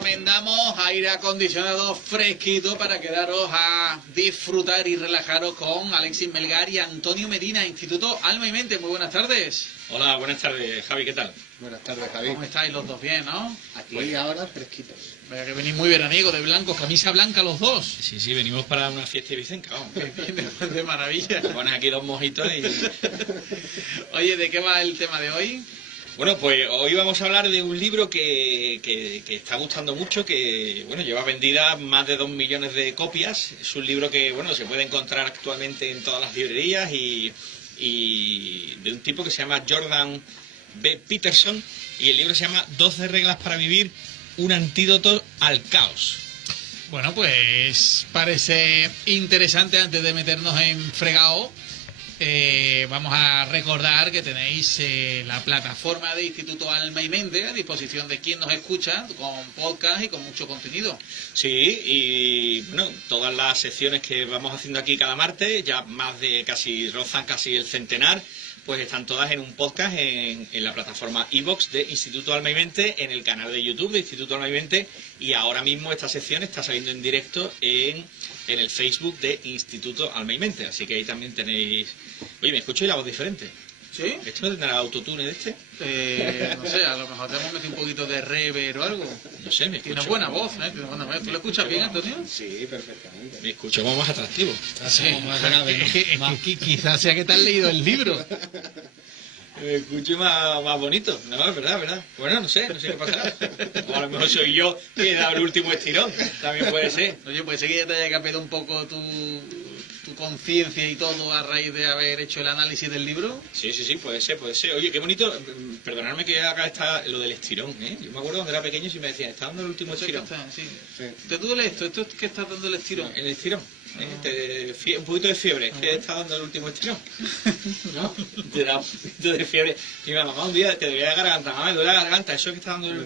recomendamos aire acondicionado fresquito para quedaros a disfrutar y relajaros con Alexis Melgar y Antonio Medina, Instituto Alma y Mente. Muy buenas tardes. Hola, buenas tardes, Javi, ¿qué tal? Buenas tardes, Javi. ¿Cómo estáis los dos? Bien, ¿no? Aquí ahora fresquitos. Vaya que venís muy veraniegos, de blanco, camisa blanca los dos. Sí, venimos para una fiesta de Vicenca, vamos. De maravilla. Pones aquí dos mojitos y... Oye, ¿de qué va el tema de hoy? Bueno, pues hoy vamos a hablar de un libro que está gustando mucho, que bueno, lleva vendidas más de 2 millones de copias. Es un libro que bueno, se puede encontrar actualmente en todas las librerías y de un tipo que se llama Jordan B. Peterson, y el libro se llama 12 reglas para vivir, un antídoto al caos. Bueno, pues parece interesante. Antes de meternos en fregado, vamos a recordar que tenéis la plataforma de Instituto Alma y Mente a disposición de quien nos escucha, con podcast y con mucho contenido. Sí, y bueno, todas las secciones que vamos haciendo aquí cada martes, ya más de rozan casi el centenar, pues están todas en un podcast en la plataforma iVoox de Instituto Alma y Mente, en el canal de YouTube de Instituto Alma y Mente, y ahora mismo esta sección está saliendo en directo en el Facebook de Instituto Alma y Mente, así que ahí también tenéis... Oye, ¿me escucho y la voz diferente? ¿Sí? ¿Esto no tendrá autotune de este? No sé, a lo mejor te hemos metido un poquito de reverb o algo. No sé, me escucho... Tienes buena voz, ¿eh? Tienes buena voz. ¿Tú lo escuchas bien, Antonio? Sí, perfectamente. Me escucho como más atractivo. Sí, es que quizás sea que te has leído el libro. Me escucho más bonito. No, es verdad. Bueno, no sé qué pasará. O a lo mejor soy yo que he dado el último estirón. También puede ser. Oye, puede ser que ya te haya cambiado un poco tu conciencia y todo a raíz de haber hecho el análisis del libro. Sí, puede ser. Oye, qué bonito. Perdonadme que haga lo del estirón, ¿eh? Yo me acuerdo cuando era pequeño y me decían, ¿estás dando el último estirón? Sí. ¿Te duele esto? ¿Esto es que estás dando el estirón? El estirón. Un poquito de fiebre, que está dando el último estirón. ¿No? Te da un poquito de fiebre. Y mi mamá un día te duele la garganta, mamá, me duele la garganta, eso es que está dando el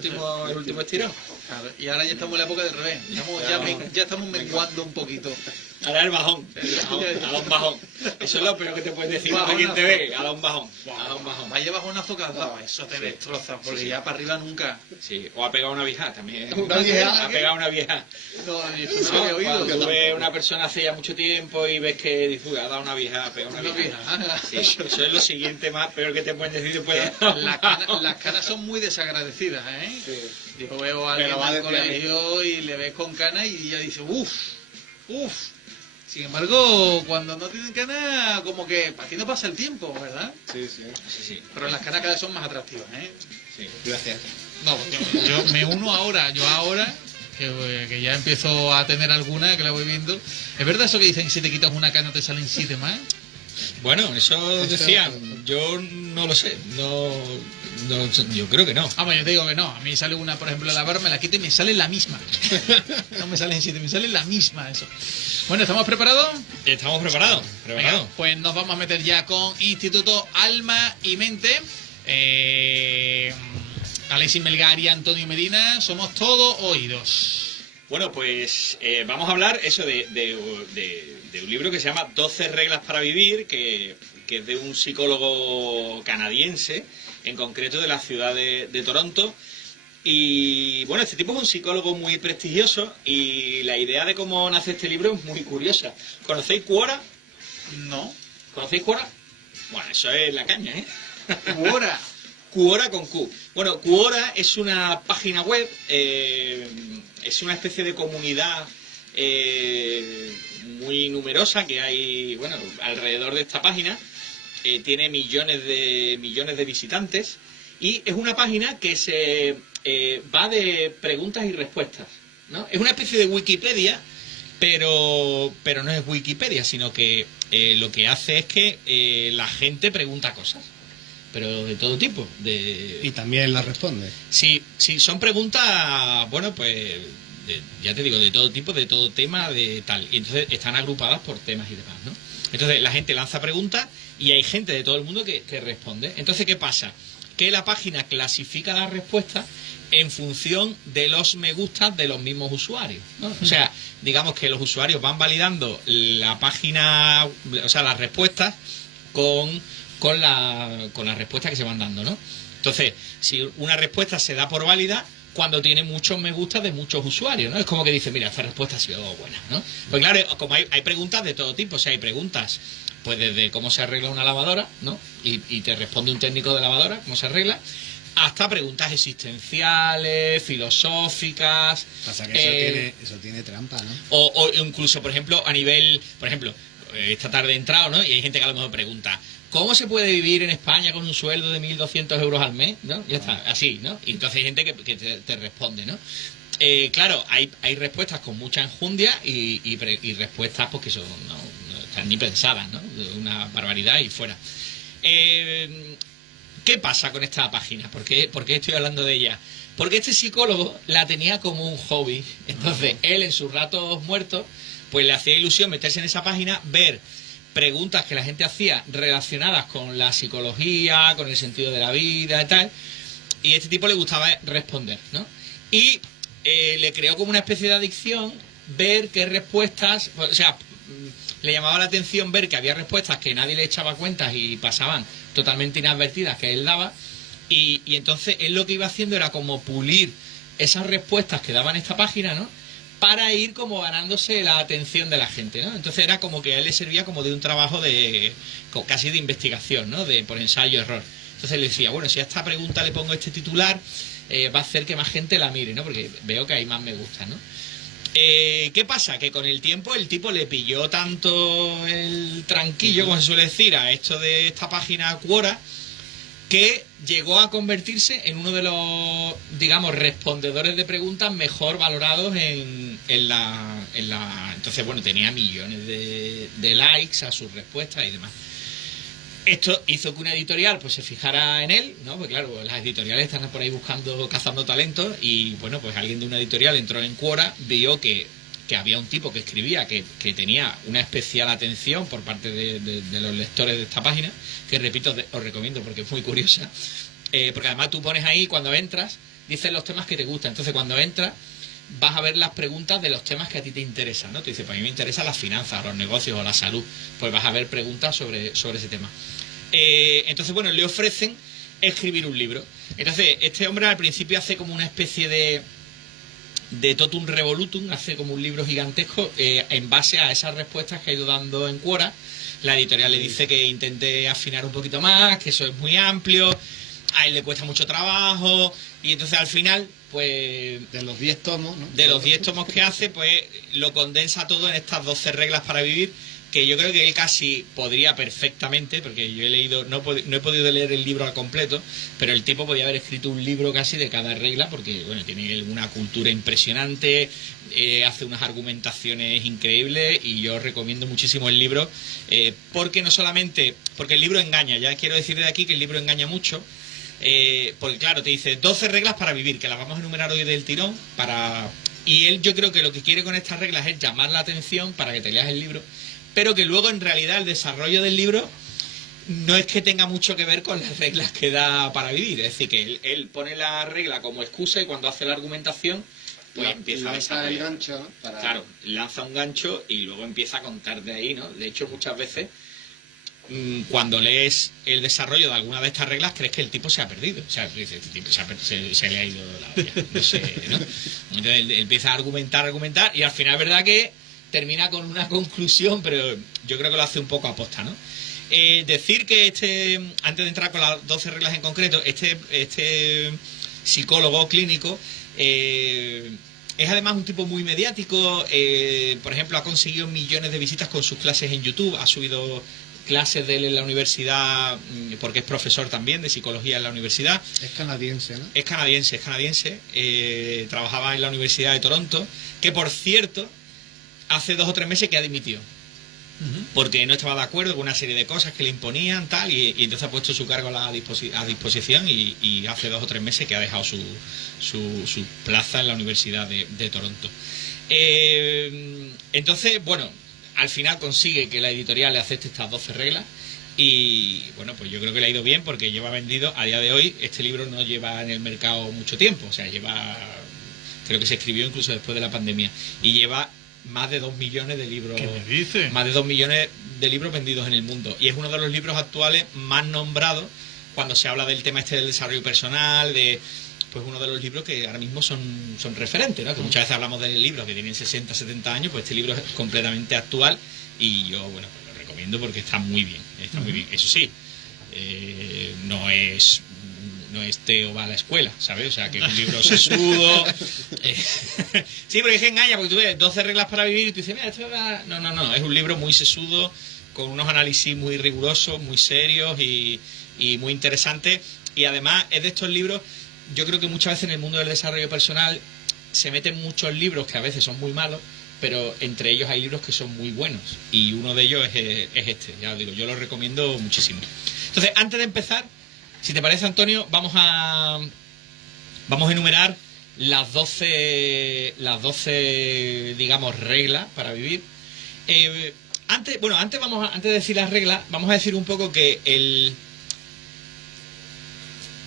último estirón. Claro, y ahora ya estamos en la época del revés. Ya estamos menguando un poquito. Ahora el bajón, a dar un bajón. Eso es lo peor que te puedes decir de quien te ve, a dar un bajón. Vaya bajonazo que has dado, eso te destroza, porque ya para arriba nunca. Sí, o ha pegado una vieja también. ¿Una vieja? Ha pegado una vieja. No, eso no había oído. Cuando tú ves una persona hace ya mucho tiempo y ves que dice, ha dado una vieja, ha pegado una vieja. Sí, eso es lo siguiente más peor que te pueden decir después. Las canas son muy desagradecidas, ¿eh? Sí. Yo veo a alguien al colegio y le ves con canas y ya dice, uff. Sin embargo, cuando no tienen canas, como que para ti no pasa el tiempo, ¿verdad? Sí. Pero las canas cada vez son más atractivas, ¿eh? Sí, gracias. No, yo me uno ahora, que ya empiezo a tener alguna, que la voy viendo. ¿Es verdad eso que dicen que si te quitas una cana te salen 7 más? Bueno, eso decían, yo no lo sé, no, yo creo que no. Yo te digo que no, a mí sale una, por ejemplo, la barba, me la quito y me sale la misma. No me salen 7, me sale la misma eso. Bueno, ¿estamos preparados? Estamos preparados. Venga, pues nos vamos a meter ya con Instituto Alma y Mente. Alexis Melgar y Antonio Medina, somos todos oídos. Bueno, pues vamos a hablar eso de un libro que se llama 12 reglas para vivir, que es de un psicólogo canadiense, en concreto de la ciudad de Toronto. Y bueno, este tipo es un psicólogo muy prestigioso y la idea de cómo nace este libro es muy curiosa. ¿Conocéis Quora? No. ¿Conocéis Quora? Bueno, eso es la caña, ¿eh? Quora. Quora con Q. Bueno, Quora es una página web, es una especie de comunidad muy numerosa que hay, bueno, alrededor de esta página. Tiene millones de visitantes y es una página que se va de preguntas y respuestas, ¿no? Es una especie de Wikipedia, pero no es Wikipedia, sino que lo que hace es que la gente pregunta cosas, pero de todo tipo. Y también las responde. Sí, son preguntas, bueno, pues, ya te digo, de todo tipo, de todo tema, de tal. Y entonces están agrupadas por temas y demás, ¿no? Entonces la gente lanza preguntas y hay gente de todo el mundo que responde. Entonces, ¿qué pasa? Que la página clasifica las respuestas en función de los me gusta de los mismos usuarios, ¿no? O sea, digamos que los usuarios van validando la página, o sea, las respuestas con las respuestas que se van dando, ¿no? Entonces, si una respuesta se da por válida, cuando tiene muchos me gusta de muchos usuarios, ¿no? Es como que dice, mira, esta respuesta ha sido buena, ¿no? Pues claro, como hay preguntas de todo tipo, o sea, hay preguntas, pues desde cómo se arregla una lavadora, ¿no? Y te responde un técnico de lavadora, cómo se arregla, hasta preguntas existenciales, filosóficas. Pasa que eso tiene trampa, ¿no? O incluso, por ejemplo, esta tarde he entrado, ¿no? Y hay gente que a lo mejor pregunta, ¿cómo se puede vivir en España con un sueldo de 1.200 euros al mes? ¿No? Ya está, así, ¿no? Y entonces hay gente que te responde, ¿no? Claro, hay respuestas con mucha enjundia y respuestas pues que son no están ni pensadas, ¿no? De una barbaridad y fuera. ¿Qué pasa con esta página? ¿Por qué estoy hablando de ella? Porque este psicólogo la tenía como un hobby. Entonces, él en sus ratos muertos, pues le hacía ilusión meterse en esa página, ver preguntas que la gente hacía relacionadas con la psicología, con el sentido de la vida y tal. Y a este tipo le gustaba responder, ¿no? Y le creó como una especie de adicción ver qué respuestas... O sea, le llamaba la atención ver que había respuestas que nadie le echaba cuentas y pasaban totalmente inadvertidas que él daba, y entonces él lo que iba haciendo era como pulir esas respuestas que daba en esta página, ¿no? Para ir como ganándose la atención de la gente, ¿no? Entonces era como que a él le servía como de un trabajo casi de investigación, ¿no? Por ensayo-error. Entonces le decía, bueno, si a esta pregunta le pongo este titular, va a hacer que más gente la mire, ¿no? Porque veo que hay más me gusta, ¿no? ¿Qué pasa? Que con el tiempo el tipo le pilló tanto el tranquillo, como se suele decir, a esto de esta página Quora, que llegó a convertirse en uno de los, digamos, respondedores de preguntas mejor valorados en la... Entonces, bueno, tenía millones de likes a sus respuestas y demás. Esto hizo que una editorial pues se fijara en él, ¿no? Pues claro, las editoriales están por ahí cazando talentos, y bueno, pues alguien de una editorial entró en Quora, vio que había un tipo que escribía que tenía una especial atención por parte de los lectores de esta página, que repito, os recomiendo porque es muy curiosa, porque además tú pones ahí, cuando entras, dices los temas que te gustan, entonces cuando entras vas a ver las preguntas de los temas que a ti te interesan, ¿no? Te dice, pues a mí me interesan las finanzas, los negocios o la salud, pues vas a ver preguntas sobre ese tema. Entonces, bueno, le ofrecen escribir un libro. Entonces, este hombre al principio hace como una especie de totum revolutum, hace como un libro gigantesco en base a esas respuestas que ha ido dando en Quora. La editorial le dice que intente afinar un poquito más, que eso es muy amplio, a él le cuesta mucho trabajo, y entonces al final, pues... De los 10 tomos, ¿no? De los 10 tomos que hace, pues lo condensa todo en estas 12 reglas para vivir, que yo creo que él casi podría perfectamente, porque yo he leído, no he podido leer el libro al completo, pero el tipo podía haber escrito un libro casi de cada regla, porque bueno, tiene una cultura impresionante, hace unas argumentaciones increíbles, y yo recomiendo muchísimo el libro, porque no solamente, porque el libro engaña, ya quiero decir de aquí que el libro engaña mucho, porque claro, te dice 12 reglas para vivir, que las vamos a enumerar hoy del tirón, y él, yo creo que lo que quiere con estas reglas es llamar la atención para que te leas el libro, pero que luego en realidad el desarrollo del libro no es que tenga mucho que ver con las reglas que da para vivir. Es decir, que él pone la regla como excusa, y cuando hace la argumentación, pues empieza a lanzar el gancho, ¿no? Claro, lanza un gancho y luego empieza a contar de ahí, ¿no? De hecho, muchas veces, cuando lees el desarrollo de alguna de estas reglas, crees que el tipo se ha perdido. O sea, dices, este tipo se le ha ido la olla. No sé, ¿no? Entonces él empieza a argumentar, y al final es verdad que termina con una conclusión, pero yo creo que lo hace un poco aposta, ¿no? Decir que antes de entrar con las 12 reglas en concreto, este psicólogo clínico es además un tipo muy mediático. Por ejemplo, ha conseguido millones de visitas con sus clases en YouTube, ha subido clases de él en la universidad, porque es profesor también de psicología en la universidad. Es canadiense, ¿no? Es canadiense. Trabajaba en la Universidad de Toronto, que por cierto, hace 2 o 3 meses que ha dimitido, porque no estaba de acuerdo con una serie de cosas que le imponían, tal, y entonces ha puesto su cargo a disposición, y hace 2 o 3 meses que ha dejado su plaza en la Universidad de Toronto. Entonces, bueno, al final consigue que la editorial le acepte estas 12 reglas, y bueno, pues yo creo que le ha ido bien, porque lleva vendido, a día de hoy, este libro no lleva en el mercado mucho tiempo, o sea, creo que se escribió incluso después de la pandemia, y lleva más de 2 millones de libros. ¿Qué me dices? Más de 2 millones de libros vendidos en el mundo. Y es uno de los libros actuales más nombrados cuando se habla del tema del desarrollo personal, pues uno de los libros que ahora mismo son referentes, ¿no? Que muchas veces hablamos de libros que tienen 60, 70 años, pues este libro es completamente actual y yo, bueno, pues lo recomiendo porque está muy bien, está muy bien. Eso sí, no es Teo va a la escuela, ¿sabes? O sea, que es un libro sesudo. Sí, porque es que engaña, porque tú ves 12 reglas para vivir y tú dices, mira, esto va... No, es un libro muy sesudo, con unos análisis muy rigurosos, muy serios y muy interesantes. Y además es de estos libros, yo creo que muchas veces en el mundo del desarrollo personal se meten muchos libros que a veces son muy malos, pero entre ellos hay libros que son muy buenos. Y uno de ellos es este, ya os digo, yo lo recomiendo muchísimo. Entonces, antes de empezar, si te parece, Antonio, vamos a enumerar las 12, digamos, reglas para vivir. Antes de decir las reglas, vamos a decir un poco que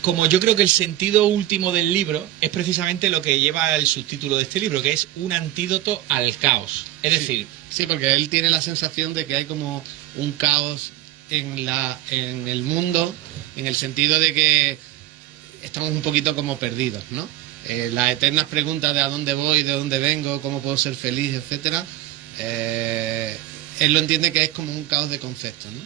como yo creo que el sentido último del libro es precisamente lo que lleva el subtítulo de este libro, que es un antídoto al caos. Es decir... Sí, porque él tiene la sensación de que hay como un caos en el mundo, en el sentido de que estamos un poquito como perdidos, ¿no? Las eternas preguntas de a dónde voy, de dónde vengo, cómo puedo ser feliz, etcétera. Él lo entiende que es como un caos de conceptos, ¿no?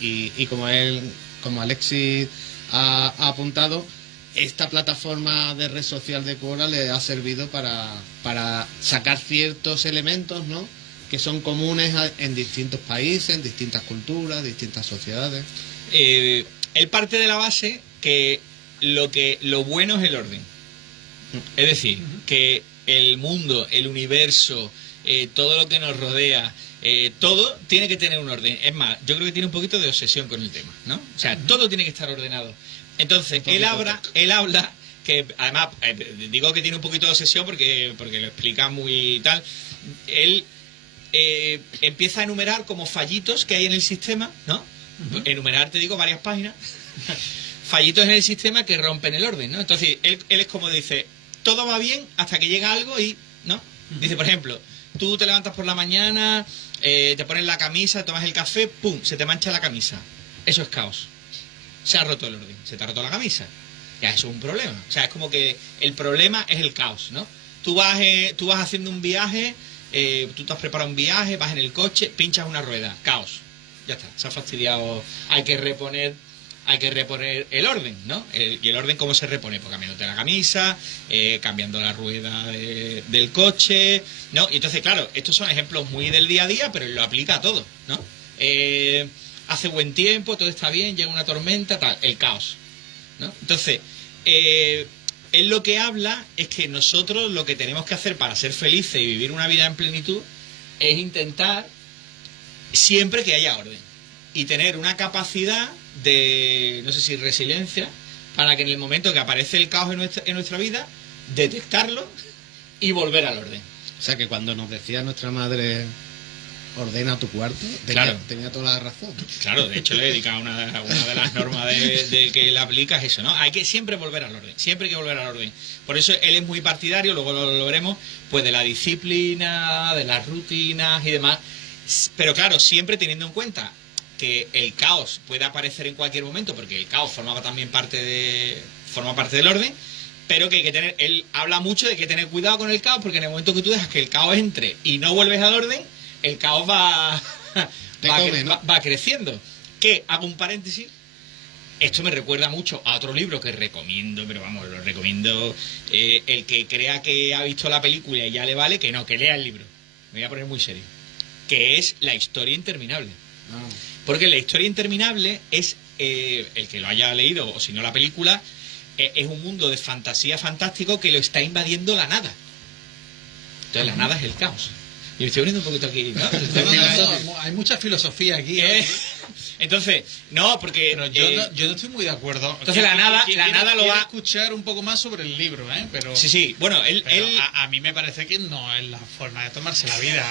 Y como Alexis ha apuntado, esta plataforma de red social de Quora le ha servido para sacar ciertos elementos, ¿no?, que son comunes en distintos países, en distintas culturas, distintas sociedades. Él parte de la base que lo bueno es el orden. Es decir, que el mundo, el universo, todo lo que nos rodea, todo tiene que tener un orden. Es más, yo creo que tiene un poquito de obsesión con el tema, ¿no? O sea, todo tiene que estar ordenado. Entonces, él habla que, además, digo que tiene un poquito de obsesión porque lo explica muy tal. Él empieza a enumerar como fallitos que hay en el sistema, ¿no? Enumerar, te digo, varias páginas. Fallitos en el sistema que rompen el orden, ¿no? Entonces, él es como dice, todo va bien hasta que llega algo y, ¿no? Dice, por ejemplo, tú te levantas por la mañana, te pones la camisa, tomas el café, ¡pum!, se te mancha la camisa. Eso es caos. Se ha roto el orden, se te ha roto la camisa. Ya, eso es un problema. O sea, es como que el problema es el caos, ¿no? Tú vas haciendo un viaje, tú te has preparado un viaje, vas en el coche, pinchas una rueda, caos. Ya está, se ha fastidiado. Hay que reponer el orden, ¿no? ¿Y el orden cómo se repone? Pues cambiándote la camisa, cambiando la rueda del coche, ¿no? Y entonces, claro, estos son ejemplos muy del día a día, pero él lo aplica a todo, ¿no? Hace buen tiempo, todo está bien, llega una tormenta, tal, el caos, ¿no? Entonces, él lo que habla es que nosotros lo que tenemos que hacer para ser felices y vivir una vida en plenitud es intentar siempre que haya orden y tener una capacidad de, no sé si resiliencia, para que en el momento que aparece el caos en nuestra vida, detectarlo y volver al orden. O sea, que cuando nos decía nuestra madre, ordena tu cuarto, tenía toda la razón. Claro, de hecho le he dedicado una de las normas de que él aplica es eso, ¿no? Hay que siempre volver al orden, siempre hay que volver al orden. Por eso él es muy partidario, luego lo veremos, pues de la disciplina, de las rutinas y demás. Pero claro, siempre teniendo en cuenta que el caos puede aparecer en cualquier momento, porque el caos forma parte del orden, pero que hay que tener, él habla mucho de que tener cuidado con el caos, porque en el momento que tú dejas que el caos entre y no vuelves al orden, el caos va creciendo. Que, hago un paréntesis, esto me recuerda mucho a otro libro que recomiendo, pero vamos, lo recomiendo, el que crea que ha visto la película y ya le vale, que no, que lea el libro. Me voy a poner muy serio. Que es La historia interminable. Porque La historia interminable es, el que lo haya leído, o si no la película, es un mundo de fantasía fantástico que lo está invadiendo la nada. Entonces la nada es el caos. Y me estoy poniendo un poquito aquí, ¿no? No, hay mucha filosofía aquí. Entonces, no, porque... Pero yo no estoy muy de acuerdo. Entonces la nada lo va a escuchar un poco más sobre el libro, Pero, sí. Bueno, él... A mí me parece que no es la forma de tomarse la vida,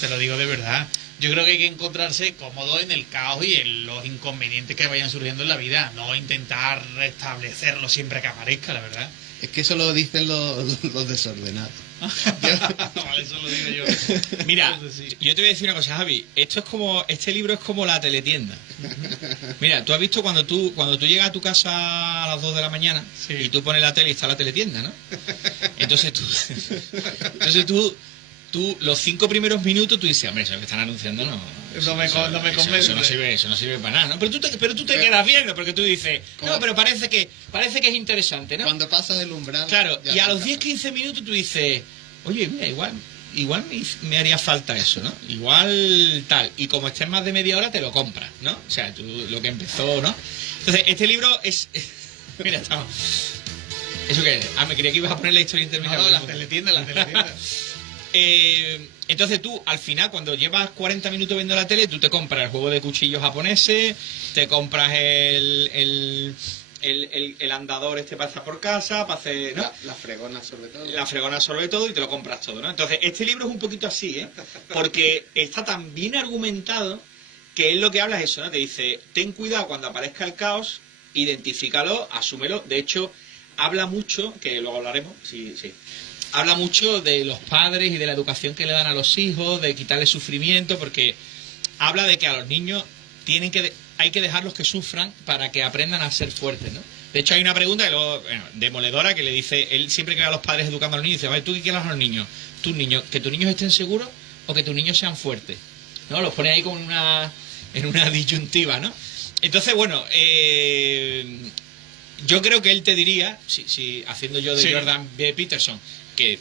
te lo digo de verdad. Yo creo que hay que encontrarse cómodo en el caos y en los inconvenientes que vayan surgiendo en la vida, no intentar restablecerlo siempre que aparezca, la verdad. Es que eso lo dicen los desordenados. Vale, eso lo digo yo. Mira, Eso sí. yo te voy a decir una cosa, Javi. Este libro es como la teletienda. Mira, tú has visto cuando tú llegas a tu casa a las 2 de la mañana Sí. y tú pones la tele y está la teletienda, ¿no? Entonces tú los 5 primeros minutos tú dices, hombre, eso que están anunciando no No me convence. eso no sirve para nada, ¿no? Pero tú te quedas viendo porque tú dices, no, pero parece que es interesante, ¿no? Cuando pasas el umbral. Claro, ya y a te los encaja. 10-15 minutos tú dices, oye, mira, igual me haría falta eso, ¿no? Igual tal. Y como estés más de media hora, te lo compras, ¿no? O sea, tú, lo que empezó, ¿no? Entonces, este libro es... Mira, estamos... ¿Eso qué es? Ah, me creía que ibas a poner la historia interminable. No, las teletiendas. Entonces tú, al final, cuando llevas 40 minutos viendo la tele, tú te compras el juego de cuchillos japoneses, te compras el andador este para estar por casa, para hacer... ¿no? La fregona sobre todo. La fregona sobre todo y te lo compras todo, ¿no? Entonces, este libro es un poquito así, ¿eh? Porque está tan bien argumentado que él lo que habla es eso, ¿no? Te dice, ten cuidado cuando aparezca el caos, identifícalo, asúmelo. De hecho, habla mucho, que luego hablaremos, sí. Habla mucho de los padres y de la educación que le dan a los hijos, de quitarle sufrimiento, porque habla de que a los niños hay que dejarlos que sufran para que aprendan a ser fuertes, ¿no? De hecho, hay una pregunta que luego, demoledora, que le dice, él siempre que ve a los padres educando a los niños, dice, vale, ¿tú qué quieres a los niños? ¿Que tus niños estén seguros o que tus niños sean fuertes? ¿No? Los pone ahí como en una disyuntiva, ¿no? Entonces, bueno, yo creo que él te diría, si haciendo yo de Sí. Jordan B. Peterson, que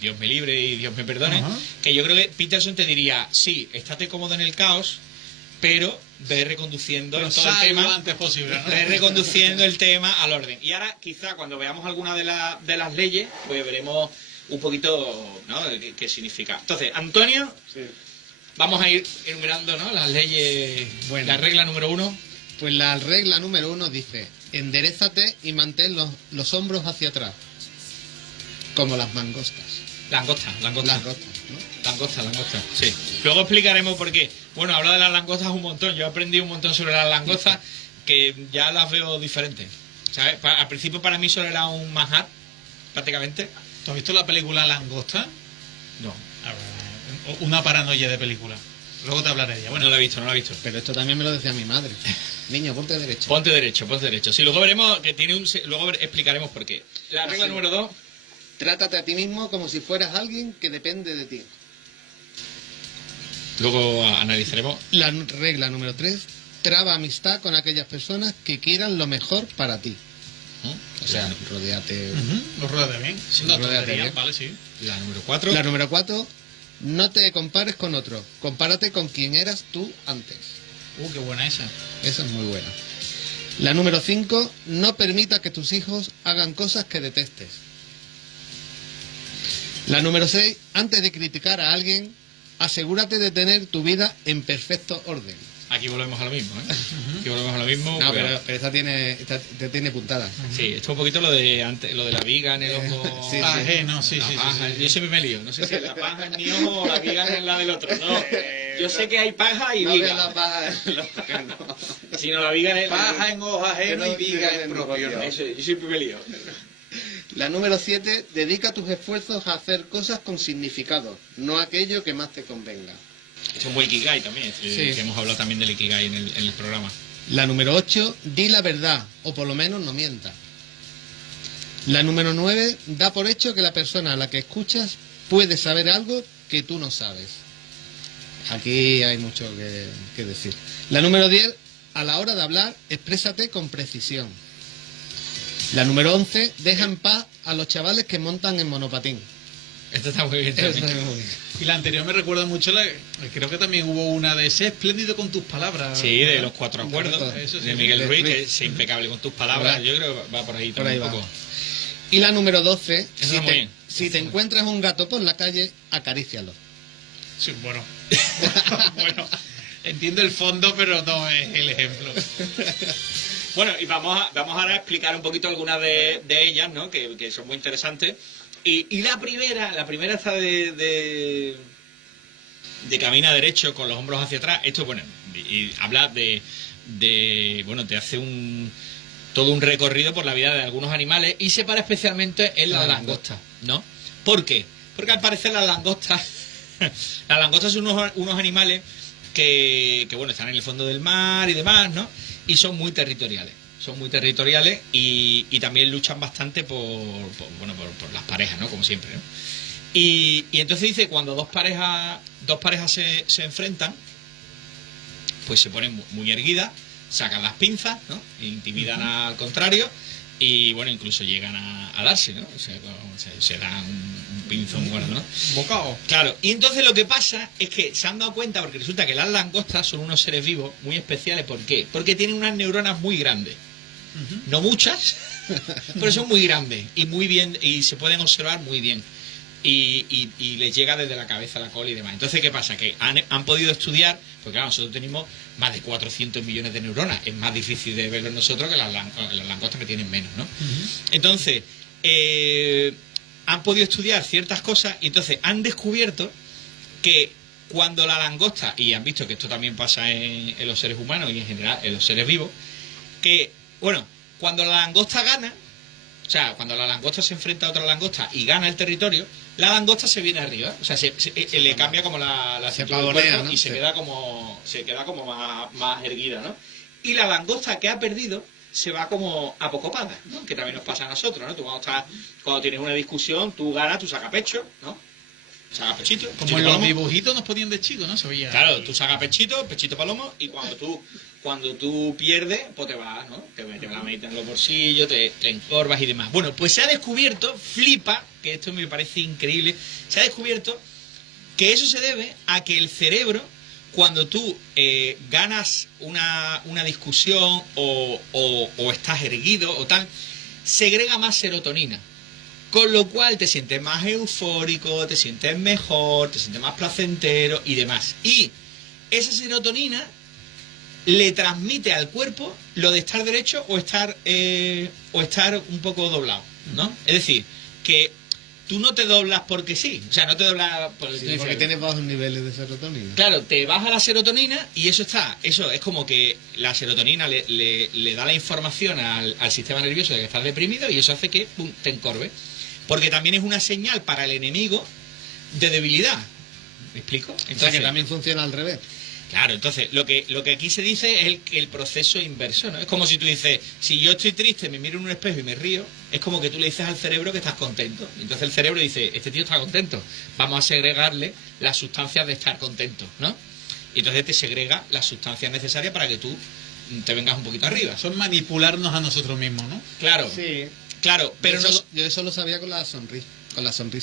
Dios me libre y Dios me perdone, Ajá. que yo creo que Peterson te diría, sí, estate cómodo en el caos, pero ve reconduciendo Pero en todo el sal lo tema, antes posible, ¿no? ve reconduciendo el tema al orden. Y ahora, quizá, cuando veamos alguna de las leyes, pues veremos un poquito, ¿no?, qué significa. Entonces, Antonio, Sí. vamos a ir enumerando, ¿no?, las leyes. Bueno. La regla número 1. Pues la regla número 1 dice, enderézate y mantén los hombros hacia atrás. Como las mangostas. Langosta. Langostas, ¿no? Langosta, sí. Luego explicaremos por qué. Bueno, habla de las langostas un montón. Yo he aprendido un montón sobre las langostas que ya las veo diferentes. ¿Sabes? Al principio para mí solo era un manjar, prácticamente. ¿Tú has visto la película Langosta? No. A ver, una paranoia de película. Luego te hablaré de ella. Bueno, Bueno, no la he visto. Pero esto también me lo decía mi madre. Niño, ponte derecho. Ponte derecho. Sí, luego veremos que tiene luego explicaremos por qué. La regla Sí. número 2. Trátate a ti mismo como si fueras alguien que depende de ti. Luego analizaremos. La regla número 3, traba amistad con aquellas personas que quieran lo mejor para ti. O sea, rodéate. lo ruedas bien. No, ruédate tonterías, bien. vale, sí. La número 4. La número 4, no te compares con otro. Compárate con quien eras tú antes. Qué buena esa. Esa es muy buena. La número 5, no permita que tus hijos hagan cosas que detestes. La número 6, antes de criticar a alguien, asegúrate de tener tu vida en perfecto orden. Aquí volvemos a lo mismo, ¿eh? Aquí volvemos a lo mismo. No, porque- pero esta tiene puntada. Sí, esto es un poquito lo de antes, lo de la viga en el ojo. Sí, sí. Ajeno, sí. La paja. Yo siempre me lío. No sé si la paja es mi ojo o la viga es la del otro. No, yo sé que hay paja y No viga. veas la paja en los ajenos. Si no, la viga es Paja en hoja ajeno y viga en propio. ¿no? Eso, yo siempre me lío. La número 7, dedica tus esfuerzos a hacer cosas con significado, no aquello que más te convenga. Esto es muy Ikigai también, Sí. que hemos hablado también del Ikigai en el programa. La número 8, di la verdad, o por lo menos no mientas. La número 9, da por hecho que la persona a la que escuchas puede saber algo que tú no sabes. Aquí hay mucho que decir. La número 10, a la hora de hablar, exprésate con precisión. La número 11, deja en paz a los chavales que montan en monopatín. Esto está muy bien Eso también. está muy bien. Y la anterior me recuerda mucho, creo que también hubo una de sé espléndido con tus palabras. Sí, de ¿verdad? los 4 acuerdos Eso sí, de sí. Miguel de Ruiz, Ruiz. que es impecable con tus palabras. ¿Verdad? Yo creo que va por ahí Por ahí también un va. poco. Y la número 12, Eso si está muy bien. si te encuentras un gato por la calle, acarícialo. Sí, bueno. Bueno, entiendo el fondo, pero no es el ejemplo. Bueno, y vamos ahora a explicar un poquito algunas de ellas, ¿no? Que son muy interesantes. Y la primera está de camina derecho con los hombros hacia atrás. Esto, bueno, y habla bueno, te hace todo un recorrido por la vida de algunos animales y se para especialmente en la langosta, ¿no? ¿Por qué? Porque al parecer las langostas son unos animales que bueno, están en el fondo del mar y demás, ¿no? Y son muy territoriales. Y también luchan bastante por las parejas, ¿no? Como siempre, ¿no? Y entonces dice, cuando dos parejas se enfrentan, pues se ponen muy erguidas, sacan las pinzas, ¿no? E intimidan al contrario y, bueno, incluso llegan a darse, ¿no? O sea, se dan un pinzo, un guardo, ¿no? Bocado. Claro, y entonces lo que pasa es que se han dado cuenta, porque resulta que las langostas son unos seres vivos muy especiales. ¿Por qué? Porque tienen unas neuronas muy grandes. No muchas, pero son muy grandes y muy bien, y se pueden observar muy bien. Y les llega desde la cabeza a la cola y demás. Entonces, ¿qué pasa? Que han podido estudiar, porque claro, nosotros tenemos más de 400 millones de neuronas. Es más difícil de verlo nosotros que las langostas, que tienen menos, ¿no? Entonces, han podido estudiar ciertas cosas y entonces han descubierto que cuando la langosta, y han visto que esto también pasa en los seres humanos y en general en los seres vivos, que, bueno, cuando la langosta gana, o sea, cuando la langosta se enfrenta a otra langosta y gana el territorio, la langosta se viene arriba, o sea, le cambia como la actitud del cuerpo, ¿no? Y se queda como más erguida, ¿no? Y la langosta que ha perdido se va como apocopada, ¿no? Que también nos pasa a nosotros, ¿no? Tú cuando tienes una discusión, tú ganas, tú sacas pecho, ¿no? Sacas pechito. Como en los dibujitos nos ponían de chico, ¿no? Se veía. Claro, tú sacas pechito palomo, y cuando tú pierdes, pues te vas, ¿no? Te la metes en los bolsillos, te encorvas y demás. Bueno, pues se ha descubierto, flipa, que esto me parece increíble, se ha descubierto que eso se debe a que el cerebro, cuando tú ganas una discusión o estás erguido o tal, segrega más serotonina. Con lo cual te sientes más eufórico, te sientes mejor, te sientes más placentero y demás. Y esa serotonina le transmite al cuerpo lo de estar derecho o estar un poco doblado, ¿no? Es decir, que tú no te doblas porque sí, o sea, no te doblas porque tienes bajos niveles de serotonina. Claro, te baja la serotonina y eso es como que la serotonina le da la información al sistema nervioso de que estás deprimido y eso hace que te encorve. Porque también es una señal para el enemigo de debilidad. ¿Me explico? Entonces, o sea, que también funciona al revés. Claro, entonces lo que aquí se dice es el proceso inverso, ¿no? Es como si tú dices, si yo estoy triste, me miro en un espejo y me río, es como que tú le dices al cerebro que estás contento. Entonces el cerebro dice, este tío está contento, vamos a segregarle las sustancias de estar contento, ¿no? Y entonces te segrega las sustancias necesarias para que tú te vengas un poquito arriba. Son manipularnos a nosotros mismos, ¿no? Claro. Sí. Claro, pero yo eso lo sabía con la sonrisa.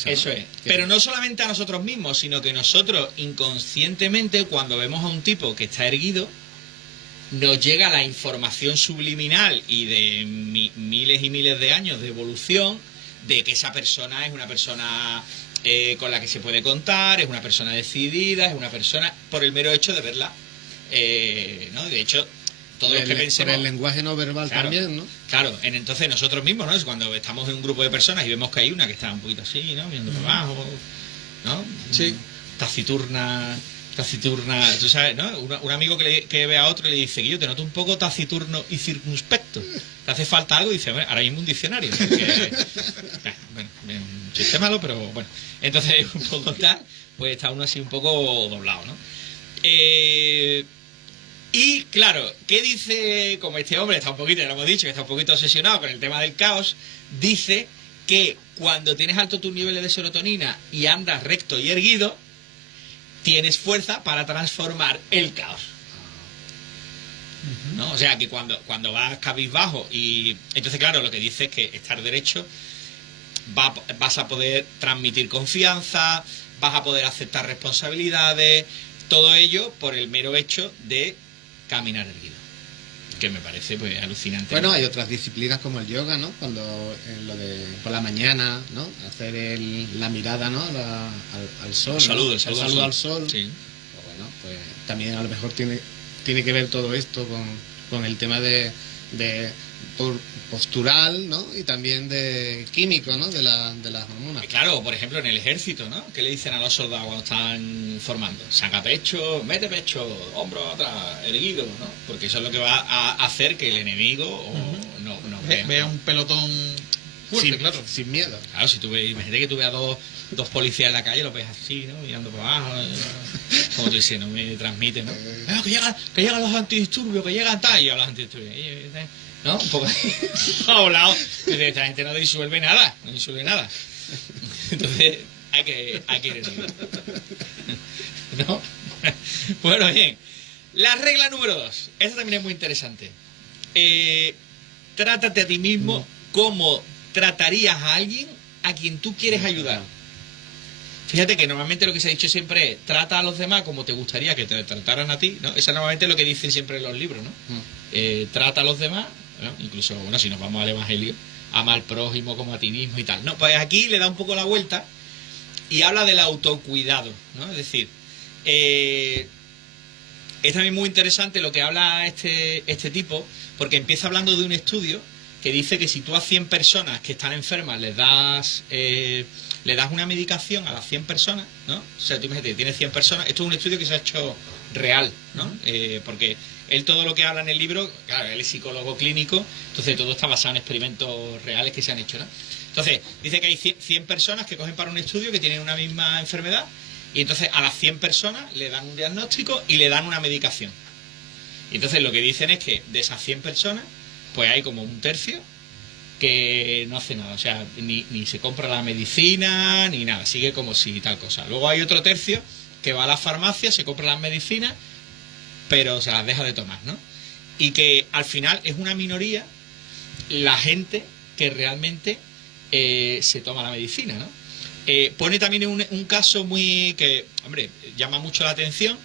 Eso ¿no? es. Pero no solamente a nosotros mismos, sino que nosotros inconscientemente, cuando vemos a un tipo que está erguido, nos llega la información subliminal y de miles y miles de años de evolución de que esa persona es una persona con la que se puede contar, es una persona decidida, es una persona por el mero hecho de verla, ¿no? De hecho, todos los que pensemos... Por el lenguaje no verbal, claro, también, ¿no? Claro, entonces nosotros mismos, ¿no? Es cuando estamos en un grupo de personas y vemos que hay una que está un poquito así, ¿no? Mirando para abajo, ¿no? Sí. Taciturna, tú sabes, ¿no? Un amigo que ve a otro y le dice, yo te noto un poco taciturno y circunspecto. ¿Te hace falta algo? Y dice, bueno, ahora mismo un diccionario. Porque, bueno, un chiste malo, pero bueno. Entonces, un poco tal, pues está uno así un poco doblado, ¿no? Y claro, ¿qué dice? Como este hombre está un poquito, ya lo hemos dicho, que está un poquito obsesionado con el tema del caos, dice que cuando tienes alto tus niveles de serotonina y andas recto y erguido, tienes fuerza para transformar el caos. ¿No? O sea, que cuando vas cabizbajo y... Entonces, claro, lo que dice es que estar derecho vas a poder transmitir confianza, vas a poder aceptar responsabilidades, todo ello por el mero hecho de caminar erguido, que me parece pues alucinante. Bueno, hay otras disciplinas como el yoga, ¿no? Cuando lo de por la mañana, ¿no? Hacer la mirada, ¿no? Al sol. El saludo, ¿no? el saludo al sol. Sí. Pues bueno, pues también a lo mejor tiene que ver todo esto con el tema de postural, ¿no? Y también de químico, ¿no? De las hormonas. Claro, por ejemplo, en el ejército, ¿no? ¿Qué le dicen a los soldados cuando están formando? Saca pecho, mete pecho, hombro atrás, erguido, ¿no? Porque eso es lo que va a hacer que el enemigo no vea un pelotón fuerte, claro. Sin miedo. Claro, si tú ves, imagínate que tú veas dos policías en la calle, los ves así, ¿no? Mirando por abajo, como tú dices, no me transmite, ¿no? Que llegan los antidisturbios, que llegan tal, y a los antidisturbios, ¿no? Un poco hablado. Esta gente no disuelve nada, Entonces, hay que ir en ¿no? Bueno, bien. La regla número 2. Esta también es muy interesante. Trátate a ti mismo como tratarías a alguien a quien tú quieres ayudar. Fíjate que normalmente lo que se ha dicho siempre es trata a los demás como te gustaría que te trataran a ti, ¿no? Eso normalmente es lo que dicen siempre en los libros, ¿no? Trata a los demás, ¿no? Incluso, bueno, si nos vamos al Evangelio, ama al prójimo como a ti mismo y tal. No, pues aquí le da un poco la vuelta y habla del autocuidado, ¿no? Es decir, es también muy interesante lo que habla este tipo, porque empieza hablando de un estudio que dice que si tú a 100 personas que están enfermas les das una medicación a las 100 personas, ¿no? O sea, tú imagínate, tienes 100 personas, esto es un estudio que se ha hecho real, ¿no? Porque él todo lo que habla en el libro, claro, él es psicólogo clínico, entonces todo está basado en experimentos reales que se han hecho, ¿no? Entonces, dice que hay 100 personas que cogen para un estudio que tienen una misma enfermedad y entonces a las 100 personas le dan un diagnóstico y le dan una medicación. Y entonces lo que dicen es que de esas 100 personas, pues hay como un tercio que no hace nada, o sea, ni se compra la medicina, ni nada, sigue como si tal cosa. Luego hay otro tercio que va a la farmacia, se compra las medicinas, pero se las deja de tomar, ¿no? Y que al final es una minoría la gente que realmente se toma la medicina, ¿no? Pone también un caso muy que, hombre, llama mucho la atención,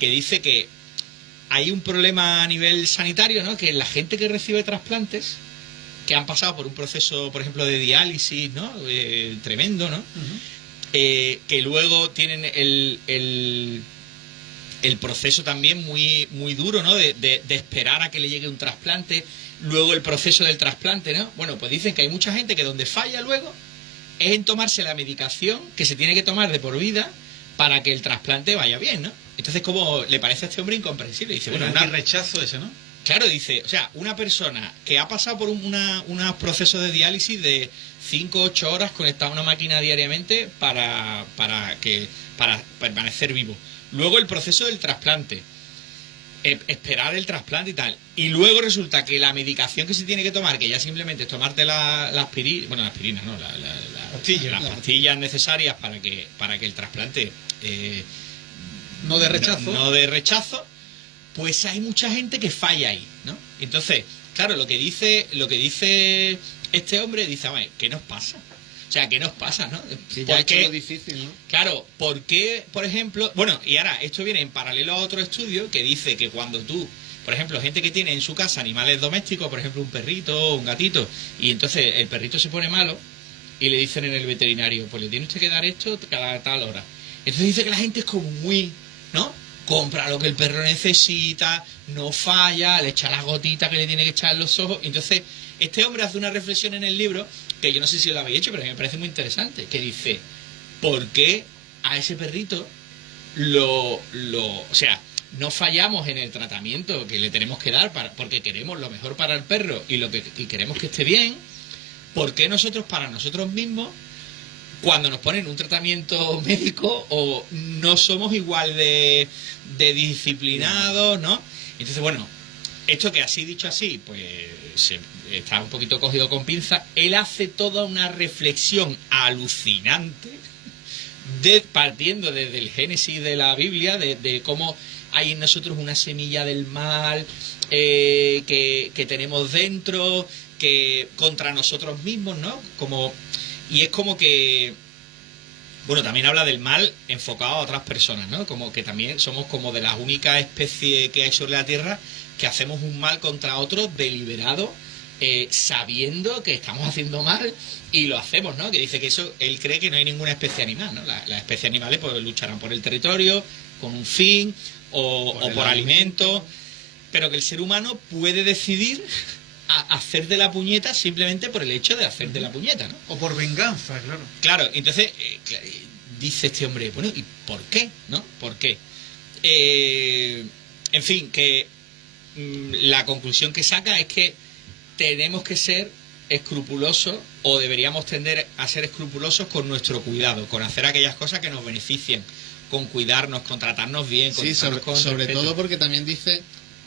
que dice que hay un problema a nivel sanitario, ¿no? Que la gente que recibe trasplantes, que han pasado por un proceso, por ejemplo, de diálisis, ¿no? Tremendo, ¿no? Que luego tienen el proceso también muy, muy duro, ¿no? De esperar a que le llegue un trasplante, luego el proceso del trasplante, ¿no? Bueno, pues dicen que hay mucha gente que donde falla luego es en tomarse la medicación que se tiene que tomar de por vida para que el trasplante vaya bien, ¿no? Entonces, como le parece a este hombre incomprensible, dice, bueno, un rechazo ese, ¿no? Claro, dice, o sea, una persona que ha pasado por unos procesos de diálisis de 5 o 8 horas conectada a una máquina diariamente para permanecer vivo. Luego el proceso del trasplante, esperar el trasplante y tal. Y luego resulta que la medicación que se tiene que tomar, que ya simplemente es tomarte la aspirina, bueno, la aspirina, no, las pastillas necesarias para que el trasplante no de rechazo. No de rechazo, pues hay mucha gente que falla ahí, ¿no? Entonces, claro, lo que dice este hombre, dice, "Vale, ¿qué nos pasa? O sea, ¿qué nos pasa, no? Sí, ya ha hecho lo difícil, ¿no? Claro, ¿por qué, por ejemplo? Bueno, y ahora, esto viene en paralelo a otro estudio que dice que cuando tú, por ejemplo, gente que tiene en su casa animales domésticos, por ejemplo, un perrito o un gatito, y entonces el perrito se pone malo y le dicen en el veterinario, pues le tiene usted que dar esto cada tal hora. Entonces dice que la gente es como muy, ¿no? Compra lo que el perro necesita, no falla, le echa las gotitas que le tiene que echar en los ojos. Entonces, este hombre hace una reflexión en el libro, que yo no sé si lo habéis hecho, pero a mí me parece muy interesante, que dice, ¿por qué a ese perrito o sea, no fallamos en el tratamiento que le tenemos que dar porque queremos lo mejor para el perro y queremos que esté bien? ¿Por qué nosotros, para nosotros mismos, cuando nos ponen un tratamiento médico o no somos igual de disciplinados, ¿no? Entonces, bueno, esto que así dicho así, pues está un poquito cogido con pinza. Él hace toda una reflexión alucinante partiendo desde el Génesis de la Biblia, de cómo hay en nosotros una semilla del mal que tenemos dentro, que contra nosotros mismos, ¿no? Y es como que, bueno, también habla del mal enfocado a otras personas, ¿no? Como que también somos como de las únicas especies que hay sobre la Tierra que hacemos un mal contra otros deliberado, sabiendo que estamos haciendo mal y lo hacemos, ¿no? Que dice que eso, él cree que no hay ninguna especie animal, ¿no? Las especies animales pues lucharán por el territorio, con un fin o por alimento, pero que el ser humano puede decidir hacer de la puñeta simplemente por el hecho de hacer de la puñeta, ¿no? O por venganza, claro. Claro, entonces dice este hombre, bueno, ¿y por qué? ¿No? ¿Por qué? En fin, que la conclusión que saca es que tenemos que ser escrupulosos o deberíamos tender a ser escrupulosos con nuestro cuidado, con hacer aquellas cosas que nos beneficien, con cuidarnos, con tratarnos bien, con Sí, tratarnos con sobre respeto. todo porque también dice,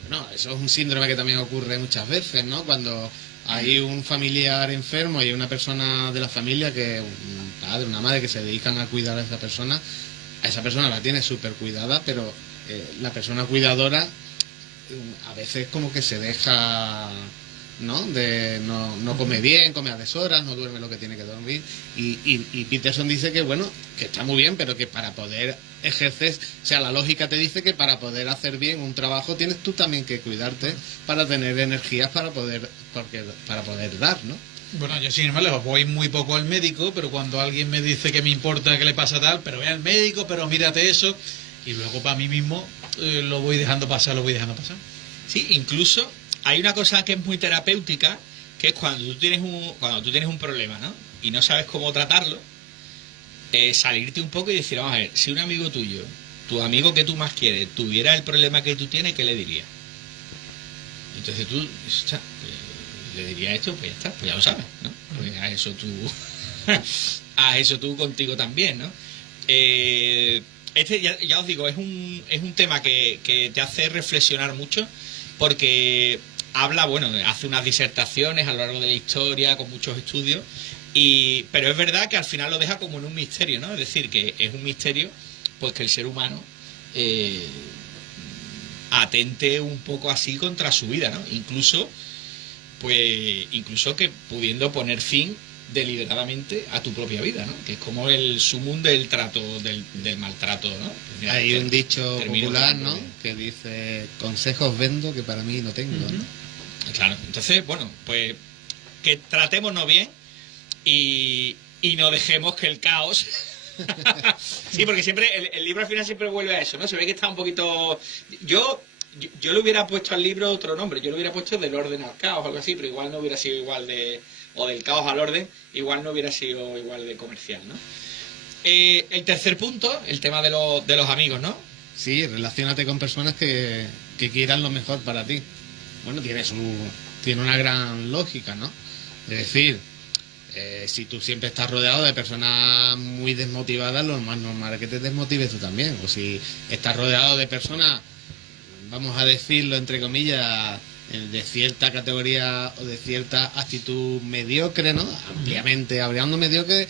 bueno, eso es un síndrome que también ocurre muchas veces, ¿no? Cuando hay un familiar enfermo y hay una persona de la familia, que un padre, una madre, que se dedican a cuidar a esa persona la tiene súper cuidada, pero la persona cuidadora a veces como que se deja, ¿no? No come bien, come a deshoras, no duerme lo que tiene que dormir. Y Peterson dice que, bueno, que está muy bien, pero que para poder ejercer, o sea, la lógica te dice que para poder hacer bien un trabajo tienes tú también que cuidarte para tener energías para poder dar, ¿no? Bueno, yo sin embargo voy muy poco al médico, pero cuando alguien me dice que me importa que le pasa tal, pero ve al médico, pero mírate eso, y luego para mí mismo lo voy dejando pasar. Sí, incluso hay una cosa que es muy terapéutica, que es cuando tú tienes un problema, ¿no? Y no sabes cómo tratarlo, salirte un poco y decir, vamos a ver, si un amigo tuyo, tu amigo que tú más quieres, tuviera el problema que tú tienes, ¿qué le dirías? Entonces tú, le dirías esto, pues ya está, pues ya lo sabes, ¿no? Pues haz eso tú contigo también, ¿no? Ya os digo, es un tema que te hace reflexionar mucho, porque habla, bueno, hace unas disertaciones a lo largo de la historia con muchos estudios, pero es verdad que al final lo deja como en un misterio, ¿no? Es decir, que es un misterio pues que el ser humano atente un poco así contra su vida, ¿no? Incluso que pudiendo poner fin deliberadamente a tu propia vida, ¿no? Que es como el sumum del trato, del maltrato, ¿no? Mira, hay un dicho popular, ¿no? Bien. Que dice, consejos vendo que para mí no tengo, ¿no? Claro, entonces, bueno, pues que tratémonos bien y no dejemos que el caos... Sí, porque siempre el libro al final siempre vuelve a eso, ¿no? Se ve que está un poquito... Yo le hubiera puesto al libro otro nombre, yo le hubiera puesto del orden al caos o algo así, pero igual no hubiera sido igual de... o del caos al orden, igual no hubiera sido igual de comercial, ¿no? El tercer punto, el tema de los amigos, ¿no? Sí, relaciónate con personas que quieran lo mejor para ti. Bueno, tiene una gran lógica, ¿no? Es decir, si tú siempre estás rodeado de personas muy desmotivadas, lo más normal es que te desmotives tú también. O si estás rodeado de personas, vamos a decirlo entre comillas, de cierta categoría o de cierta actitud mediocre, ¿no? Ampliamente, hablando mediocre,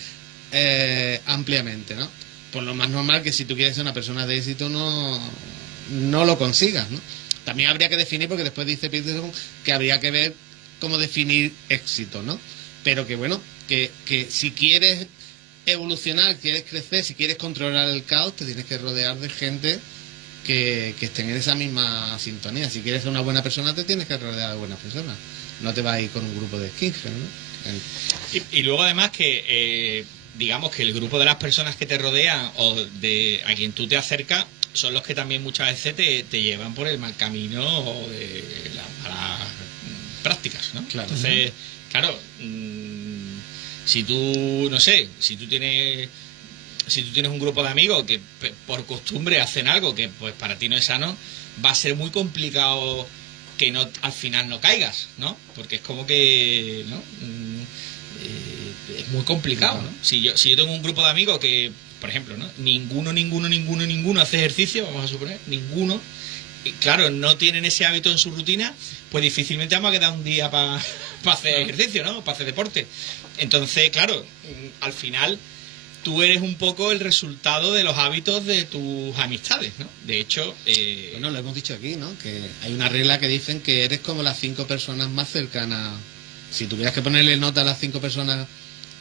ampliamente, ¿no? Pues lo más normal que si tú quieres ser una persona de éxito no lo consigas, ¿no? También habría que definir, porque después dice Peterson que habría que ver cómo definir éxito, ¿no? Pero que bueno, que si quieres evolucionar, quieres crecer, si quieres controlar el caos, te tienes que rodear de gente que estén en esa misma sintonía. Si quieres ser una buena persona, te tienes que rodear de buenas personas. No te vas a ir con un grupo de skinheads, ¿no? Y luego además que digamos que el grupo de las personas que te rodean o a quien tú te acercas son los que también muchas veces te llevan por el mal camino o de las malas prácticas, ¿no? Claro. Entonces, claro, si tú, no sé, si tú tienes un grupo de amigos que por costumbre hacen algo que pues para ti no es sano, va a ser muy complicado que al final no caigas, ¿no? Porque es como que, ¿no? Es muy complicado, ¿no? Si yo tengo un grupo de amigos que, por ejemplo, ¿no? Ninguno hace ejercicio, vamos a suponer, ninguno, y claro, no tienen ese hábito en su rutina, pues difícilmente vamos a quedar un día para hacer ejercicio, ¿no? Para hacer deporte. Entonces, claro, al final tú eres un poco el resultado de los hábitos de tus amistades, ¿no? De hecho... Bueno, lo hemos dicho aquí, ¿no? Que hay una regla que dicen que eres como las 5 personas más cercanas. Si tuvieras que ponerle nota a las 5 personas,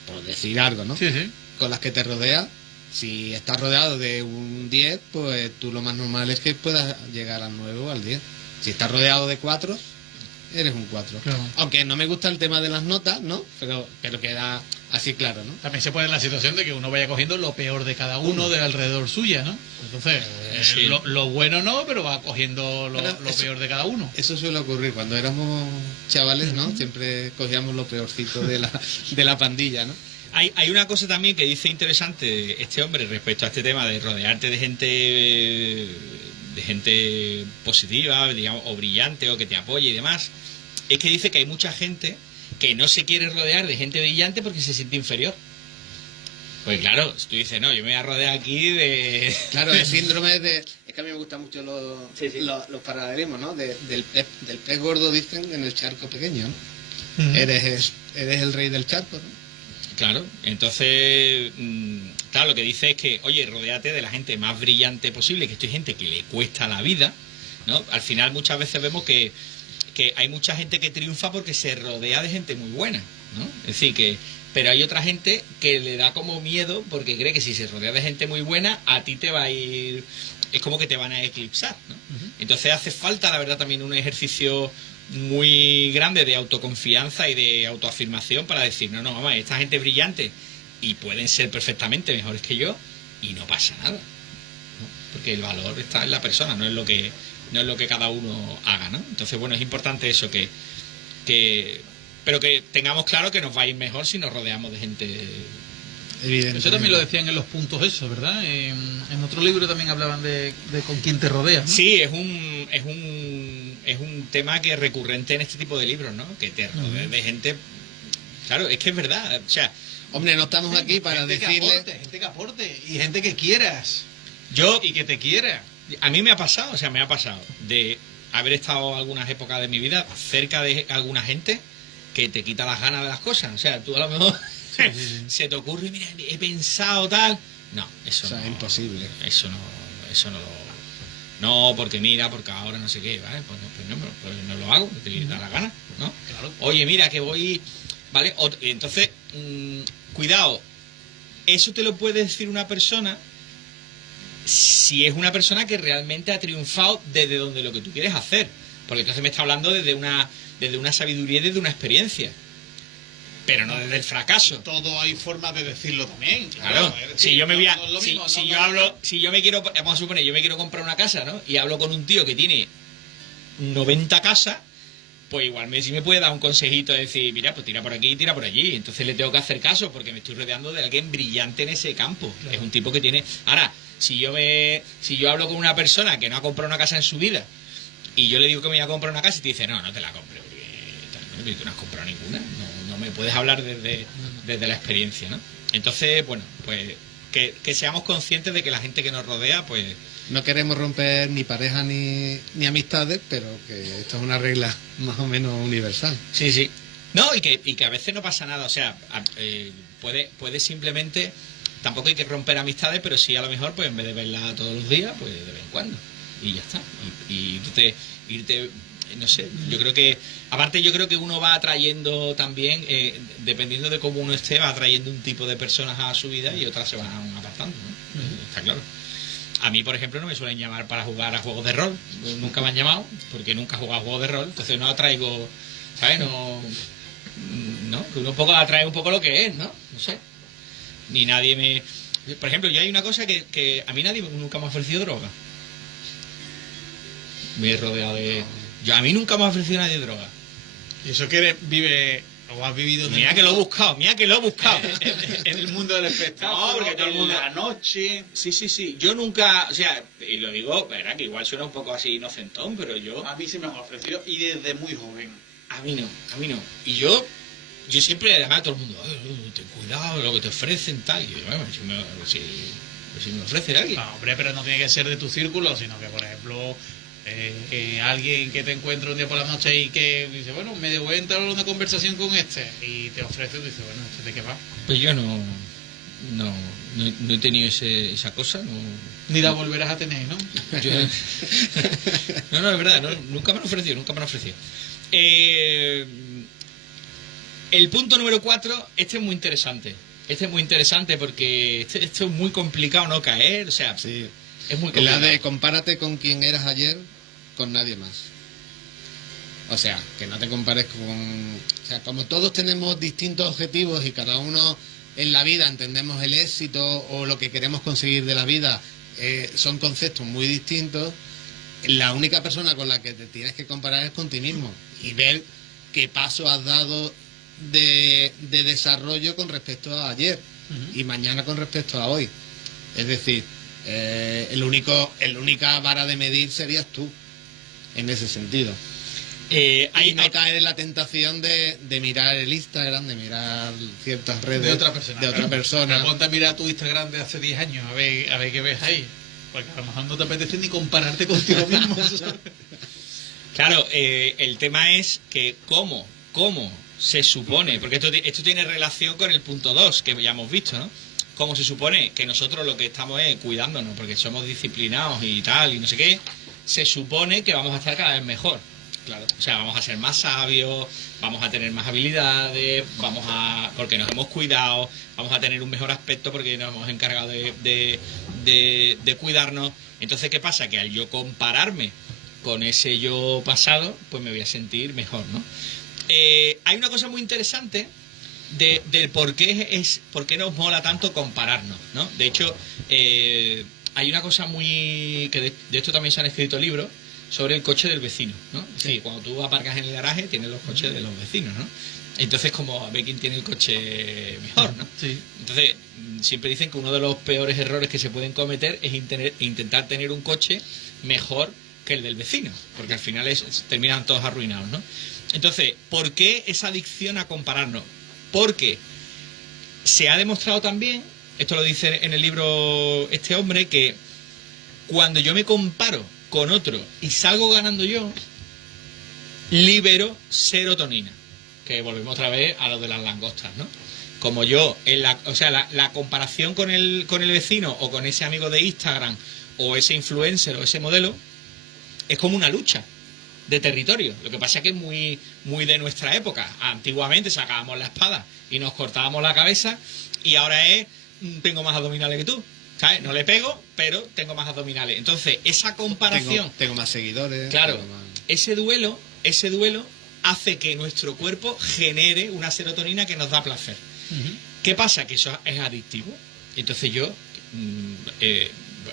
por decir algo, ¿no? Sí, sí. Con las que te rodeas, si estás rodeado de un 10, pues tú lo más normal es que puedas llegar al 9 o al 10. Si estás rodeado de 4, eres un 4. Claro. Aunque no me gusta el tema de las notas, ¿no? Pero queda así claro, ¿no? También se puede en la situación de que uno vaya cogiendo lo peor de cada uno de alrededor suya, ¿no? Entonces, sí. lo bueno no, pero va cogiendo lo peor de cada uno. Eso suele ocurrir cuando éramos chavales, ¿no? Siempre cogíamos lo peorcito de la pandilla, ¿no? Hay una cosa también que dice interesante este hombre respecto a este tema de rodearte de gente positiva, digamos, o brillante, o que te apoye y demás, es que dice que hay mucha gente que no se quiere rodear de gente brillante porque se siente inferior. Pues claro, si tú dices, no, yo me voy a rodear aquí de... Claro, el síndrome de... Es que a mí me gustan mucho Sí, sí. los paralelismos, ¿no? Del pez gordo, dicen, en el charco pequeño, ¿no? Ujú. Eres el rey del charco, ¿no? Claro, entonces, claro, lo que dice es que, oye, rodéate de la gente más brillante posible, que esto hay gente que le cuesta la vida, ¿no? Al final muchas veces vemos que hay mucha gente que triunfa porque se rodea de gente muy buena, ¿no? Es decir, pero hay otra gente que le da como miedo porque cree que si se rodea de gente muy buena, a ti te va a ir... Es como que te van a eclipsar, ¿no? Entonces hace falta, la verdad, también un ejercicio muy grande de autoconfianza y de autoafirmación para decir, no, mamá, esta gente es brillante y pueden ser perfectamente mejores que yo y no pasa nada, ¿no? Porque el valor está en la persona, no es lo que cada uno haga, ¿no? Entonces, bueno, es importante eso, pero que tengamos claro que nos va a ir mejor si nos rodeamos de gente. Evidentemente. Eso también lo decían en los puntos eso, ¿verdad? En otro libro también hablaban de con quién te rodeas, ¿no? Sí, es un tema que es recurrente en este tipo de libros, ¿no? Que te rodees de gente. Claro, es que es verdad, o sea, Hombre, no estamos aquí para gente decirle... gente que aporte y gente que quieras yo y que te quiera. a mí me ha pasado de haber estado algunas épocas de mi vida cerca de alguna gente que te quita las ganas de las cosas. O sea, tú a lo mejor se te ocurre, mira, he pensado tal. No, eso O sea, no, imposible. Eso no lo... No, porque mira, porque ahora no sé qué, ¿vale? Pues no lo hago, te da la gana, ¿no? Claro. Oye, mira, que voy... ¿Vale? Entonces, cuidado, eso te lo puede decir una persona si es una persona que realmente ha triunfado desde donde lo que tú quieres hacer. Porque entonces me está hablando desde una sabiduría y desde una experiencia. Pero no desde el fracaso. Todo hay formas de decirlo también. Claro, Es decir, si yo me voy a, no es lo si, mismo, si no, yo no, hablo, si yo me quiero, vamos a suponer, yo me quiero comprar una casa, ¿no? Y hablo con un tío que tiene 90 casas, pues igual sí me puede dar un consejito de decir, mira, pues tira por aquí y tira por allí. Entonces le tengo que hacer caso porque me estoy rodeando de alguien brillante en ese campo. Claro. Es un tipo que tiene... Ahora, si yo hablo con una persona que no ha comprado una casa en su vida y yo le digo que me voy a comprar una casa y te dice, no te la compre, porque tú no has comprado ninguna. No me puedes hablar desde la experiencia, ¿no? Entonces, bueno, pues que seamos conscientes de que la gente que nos rodea, pues... No queremos romper ni pareja ni amistades, pero que esto es una regla más o menos universal. Sí, sí. No, y que a veces no pasa nada, o sea, puede simplemente... Tampoco hay que romper amistades, pero sí a lo mejor, pues en vez de verla todos los días, pues de vez en cuando. Y ya está. Y irte no sé, yo creo que... Aparte yo creo que uno va atrayendo también, dependiendo de cómo uno esté, va atrayendo un tipo de personas a su vida y otras se van apartando, ¿no? Está claro. A mí, por ejemplo, no me suelen llamar para jugar a juegos de rol. Nunca me han llamado, porque nunca he jugado a juegos de rol. Entonces no atraigo, ¿sabes? No, que uno un poco atrae un poco lo que es, ¿no? No sé. Ni nadie me... Por ejemplo, yo hay una cosa que a mí nadie nunca me ha ofrecido droga. Me he rodeado de... A mí nunca me ha ofrecido nadie droga. Y eso que vive o has vivido en Mira que lo he buscado, en el mundo del espectáculo, No, porque todo el mundo... en la noche. Sí. Yo nunca... O sea, y lo digo, verdad, que igual suena un poco así inocentón, pero yo... A mí se me han ofrecido y desde muy joven. A mí no. Y yo siempre, además, a todo el mundo, ten cuidado, lo que te ofrecen, tal. Y yo, bueno, si me ofrece alguien. No, hombre, pero no tiene que ser de tu círculo, sino que, por ejemplo, alguien que te encuentra un día por la noche y que dice, bueno, me voy a entrar en una conversación con este, y te ofrece, y dices, bueno, ¿este de qué va? Pues yo no he tenido esa cosa, no. Ni la volverás a tener, ¿no? Yo- no, es verdad, nunca me han ofrecido. El punto número 4, este es muy interesante. Porque esto es muy complicado no caer, o sea, Sí. es muy En la complicado. de compárate con quien eras ayer, con nadie más. O sea, que no te compares con... O sea, como todos tenemos distintos objetivos y cada uno en la vida entendemos el éxito o lo que queremos conseguir de la vida, son conceptos muy distintos. La única persona con la que te tienes que comparar es con ti mismo y ver qué paso has dado de desarrollo con respecto a ayer y mañana con respecto a hoy. Es decir, la única vara de medir serías tú, en ese sentido. Y no caer en la tentación de mirar el Instagram, de mirar ciertas redes De otra persona. de otra persona. Pero ponte a mirar tu Instagram de hace 10 años, a ver qué ves ahí. Porque a lo mejor no te apetece ni compararte contigo mismo. Claro, el tema es que cómo se supone, porque esto tiene relación con el punto 2 que ya hemos visto, ¿no? Cómo se supone que nosotros lo que estamos es cuidándonos, porque somos disciplinados y tal, y no sé qué, se supone que vamos a estar cada vez mejor. Claro. O sea, vamos a ser más sabios, vamos a tener más habilidades, porque nos hemos cuidado, vamos a tener un mejor aspecto porque nos hemos encargado de cuidarnos. Entonces, ¿qué pasa? Que al yo compararme con ese yo pasado, pues me voy a sentir mejor, ¿no? Hay una cosa muy interesante del por qué nos mola tanto compararnos, ¿no? De hecho, hay una cosa de esto también se han escrito libros sobre el coche del vecino, ¿no? Sí, cuando tú aparcas en el garaje tienes los coches de los vecinos, ¿no? Entonces, como a ver quién tiene el coche mejor, ¿no? Sí. Entonces, siempre dicen que uno de los peores errores que se pueden cometer es intentar tener un coche mejor que el del vecino, porque al final terminan todos arruinados, ¿no? Entonces, ¿por qué esa adicción a compararnos? Porque se ha demostrado también, esto lo dice en el libro este hombre, que cuando yo me comparo con otro y salgo ganando yo, libero serotonina, que volvemos otra vez a lo de las langostas, ¿no? Como yo, la comparación con el vecino o con ese amigo de Instagram o ese influencer o ese modelo es como una lucha de territorio. Lo que pasa es que es muy, muy de nuestra época. Antiguamente sacábamos la espada y nos cortábamos la cabeza, y ahora tengo más abdominales que tú, ¿sabes? No le pego, pero tengo más abdominales. Entonces, esa comparación... Tengo más seguidores. Claro, más... ese duelo hace que nuestro cuerpo genere una serotonina que nos da placer. ¿Qué pasa? Que eso es adictivo. Entonces